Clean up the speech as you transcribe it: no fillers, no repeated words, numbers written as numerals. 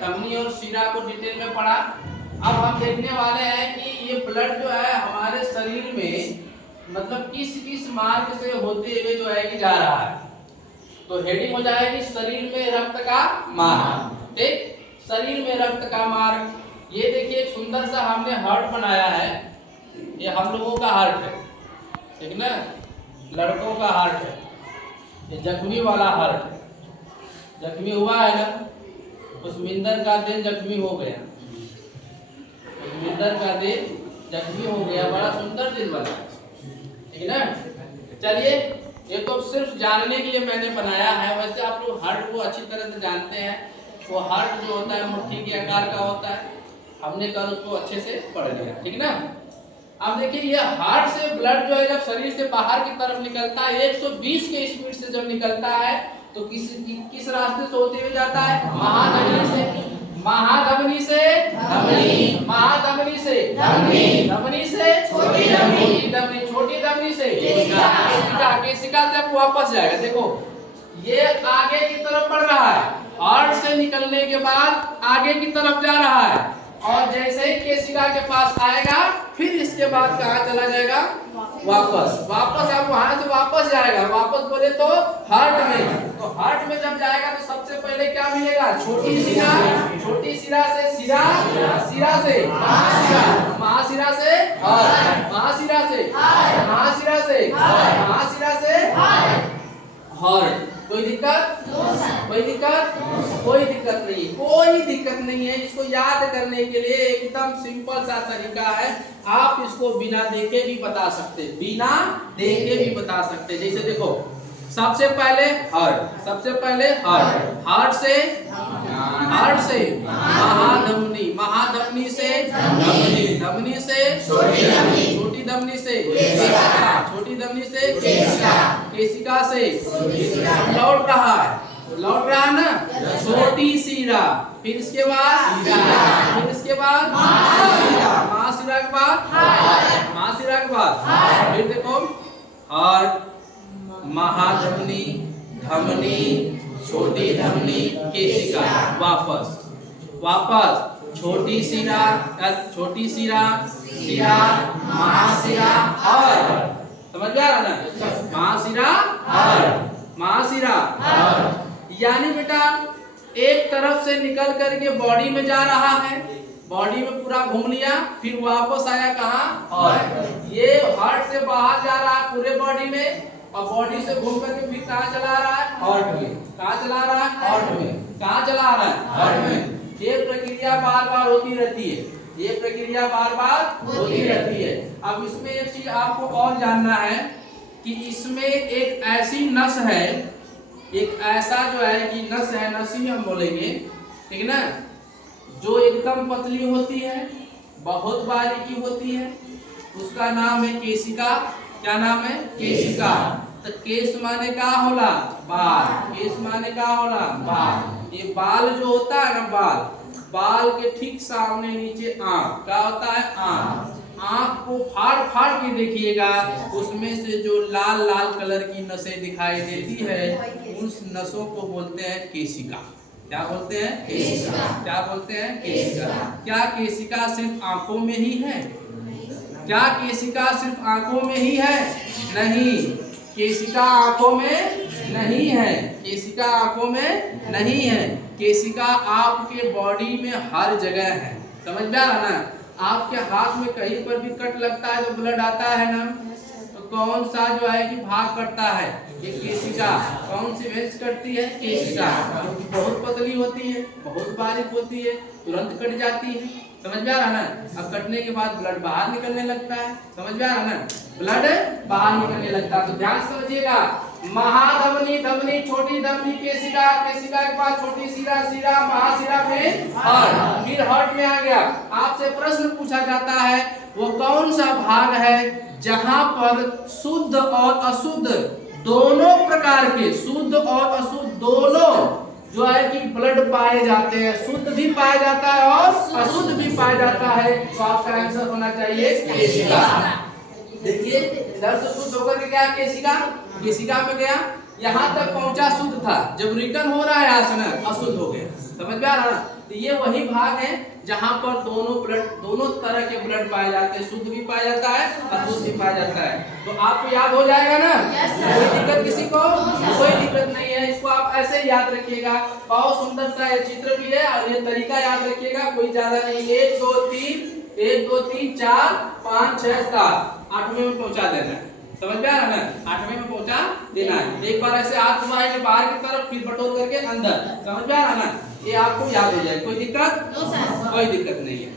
धमनी और शिरा को डिटेल में पढ़ा। अब हम देखने वाले हैं कि ये ब्लड जो है हमारे शरीर में मतलब किस किस मार्ग से होते हुए जो है कि जा रहा है। तो हेडिंग हो जाएगी शरीर में रक्त का मार्ग। ठीक, शरीर में रक्त का मार्ग। ये देखिए एक सुंदर सा हमने हार्ट बनाया है, ये हम लोगों का हार्ट है, ठीक ना, लड़कों का हार्ट है, ये जख्मी वाला हार्ट है। जख्मी हुआ है ना, उस्मिंदर का दिल जख्मी हो गया, उस्मिंदर का दिल जख्मी हो गया, बड़ा सुंदर दिल बना, ठीक ना। चलिए, ये तो सिर्फ जानने के लिए मैंने बनाया है, वैसे आप लोग हार्ट को अच्छी तरह से जानते हैं। वो हार्ट जो होता है मुट्ठी के आकार का होता है, हमने कल उसको अच्छे से पढ़ लिया, ठीक ना। अब देखिए ये हार्ट से ब्लड जो है जब शरीर से बाहर की तरफ निकलता है 120 के स्पीड से जब निकलता है तो किस रास्ते से होते हुए जाता है? महाधमनी से। महाधमनी से धमनी, महाधमनी से धमनी, धमनी से छोटी धमनी, छोटी धमनी से केशिका, केशिका से अब वापस जाएगा। देखो ये आगे की तरफ बढ़ रहा है, हार्ट से निकलने के बाद आगे की तरफ जा रहा है, और जैसे ही केशिका के पास आएगा फिर इसके बाद कहाँ चला जाएगा? वापस। वापस अब वहां से वापस जाएगा, वापस बोले तो हार्ट में। तो हार्ट में जब जाएगा तो सबसे पहले क्या मिलेगा? छोटी शिरा, छोटी शिरा से शिरा, शिरा से महाशिरा, महाशिरा से हार्ट, महाशिरा से महाशिरा से महाशिरा से हार्ट। कोई दिक्कत? कोई दिक्कत? कोई दिक्कत नहीं, कोई दिक्कत नहीं है। इसको याद करने के लिए एकदम सिंपल सा तरीका है, आप इसको बिना देखे भी बता सकते, बिना देखे भी बता सकते। जैसे देखो सबसे पहले हार्ट, सबसे पहले हार्ट, हार्ट से महाधमनी, महाधमनी से धमनी, धमनी से छोटी धमनी से छोटी धमनी से केशिका, केशिका से लौट रहा है, लौट रहा है ना, छोटी शिरा, फिर इसके बाद फिर इसके बाद महाशिरा के बाद महाशिरा के बाद फिर देखो हार्ट, महाधमनी, धमनी, छोटी धमनी, केशिका, वापस वापस छोटी शिरा, छोटी शिरा, शिरा, महाशिरा और समझ में आ रहा ना, महाशिरा और महाशिरा। यानी बेटा एक तरफ से निकल करके बॉडी में जा रहा है, बॉडी में पूरा घूम लिया, फिर वापस आया कहाँ? हार्ट। ये हार्ट से बाहर जा रहा है पूरे बॉडी में, और बॉडी से घूम करके फिर कहाँ चला रहा है? हार्ट में। कहाँ चला रहा है? हार्ट में। कहाँ चला रहा है? हार्ट में। ये प्रक्रिया बार बार होती रहती है, ये प्रक्रिया बार बार होती रहती है। अब इसमें एक चीज आपको और जानना है कि इसमें एक ऐसी नस है, एक ऐसा जो है कि नस है, नस ही हम बोलेंगे, ठीक ना, जो एकदम पतली होती है, बहुत बारीकी होती है, उसका नाम है केशिका। क्या नाम है? केशिका। तो केश माने का होला? बाल। केश माने का होला? बाल। ये बाल जो होता है ना, बाल, बाल के ठीक सामने नीचे आँख, क्या होता है? आँख। आँख को फाड़ फाड़ के देखिएगा, उसमें से जो लाल लाल कलर की नसें दिखाई देती है, उस नसों को बोलते हैं केशिका। क्या बोलते हैं? केशिका। क्या बोलते हैं? केशिका। क्या केशिका सिर्फ आंखों में ही है? क्या केशिका सिर्फ आंखों में ही है? नहीं, केशिका आंखों में नहीं है, केशिका आंखों में नहीं है, केशिका आपके बॉडी में हर जगह है। समझ में आ रहा ना? आपके हाथ में कहीं पर भी कट लगता है तो ब्लड आता है ना, तो कौन सा जो है कि भाग कटता है? ये केशिका। कौन सी वेंस कटती है? केशिका। बहुत पतली होती है, बहुत बारीक होती है, तुरंत कट जाती है। समझ में आ रहा ना? अब कटने के बाद ब्लड बाहर निकलने लगता है। समझ में आ रहा ना? ब्लड बाहर निकलने लगता है। तो ध्यान समझिएगा, महाधमनी, धमनी, छोटी धमनी, केशिका, केशिका के बाद छोटी शिरा, शिरा, महाशिरा, फिर हार्ट, फिर हार्ट में आ गया। आपसे प्रश्न पूछा जाता है वो कौन सा भाग है जहां पर शुद्ध और अशुद्ध दोनों प्रकार के, शुद्ध और अशुद्ध दोनों जो है कि ब्लड पाए जाते हैं। शुद्ध भी पाया जाता है और अशुद्ध भी पाया जाता है। तो आपका आंसर होना चाहिए केशिका। देखिए इधर से शुद्ध होकर के गया केशिका, केशिका में गया, यहाँ तक पहुंचा शुद्ध था, जब रिटर्न हो रहा है यहाँ से ना अशुद्ध हो गया। समझ में आ रहा? तो ये वही भाग है जहाँ पर दोनों तरह के ब्लड पाए जाते हैं, शुद्ध भी पाया जाता है, अशुद्ध भी पाया जाता है। तो आपको याद हो जाएगा ना? कोई दिक्कत किसी को? कोई दिक्कत नहीं है, इसको आप ऐसे याद रखिएगा। बहुत सुंदर सा ये चित्र भी है और ये तरीका याद रखिएगा, कोई ज्यादा नहीं। 1 2 3 4 5 6 7 8वें में पहुंचा देना है। समझ में आ रहा है ना? 8वें में पहुंचा देना है। एक बार ऐसे हाथ घुमाएंगे बाहर की तरफ, फिर बटोर करके अंदर। समझ में आ रहा है ना? ये आपको याद हो जाए। कोई दिक्कत? कोई दिक्कत नहीं है।